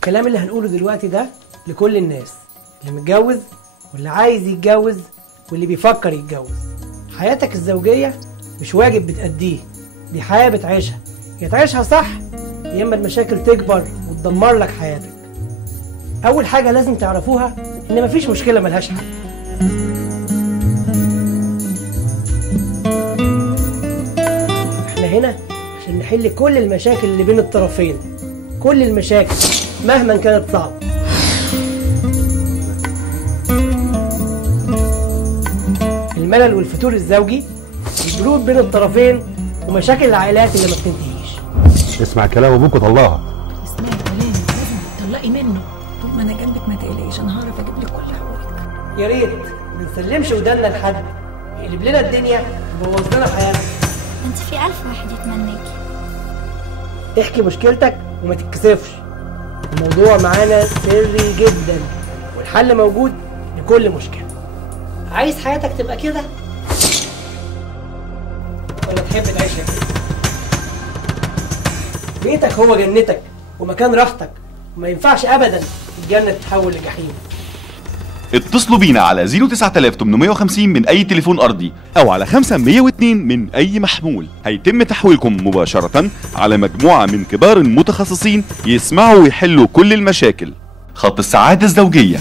الكلام اللي هنقوله دلوقتي ده لكل الناس اللي متجوز واللي عايز يتجوز واللي بيفكر يتجوز. حياتك الزوجية مش واجب بتأديه، دي حياة بتعيشها، يا تعيشها صح يا اما المشاكل تكبر وتدمر لك حياتك. اول حاجة لازم تعرفوها ان مفيش مشكلة ملهاش حل. احنا هنا عشان نحل كل المشاكل اللي بين الطرفين، كل المشاكل مهما كانت صعبة. الملل والفتور الزوجي، البرود بين الطرفين، ومشاكل العائلات اللي ما بتنتهيش. اسمع كلام ابوك وطلقها. اسمعي كلامي، لازم تطلقي منه. طول ما انا جنبك ما تقلقيش، انا هعرف اجيب لك كل حقوقك. يا ريت ما نسلمش ودانا لحد يقلب لنا الدنيا ويبوظ لنا حياتنا. انت في 1000 واحد يتمناكي. احكي مشكلتك وما تتكسفش، الموضوع معانا سري جدا والحل موجود لكل مشكلة. عايز حياتك تبقى كده ولا تحب تعيشها كده؟ بيتك هو جنتك ومكان راحتك، وما ينفعش ابدا الجنة تتحول لجحيم. اتصلوا بينا على 09850 من اي تليفون ارضي او على 502 من اي محمول. هيتم تحويلكم مباشرة على مجموعة من كبار المتخصصين يسمعوا ويحلوا كل المشاكل. خط السعادة الزوجية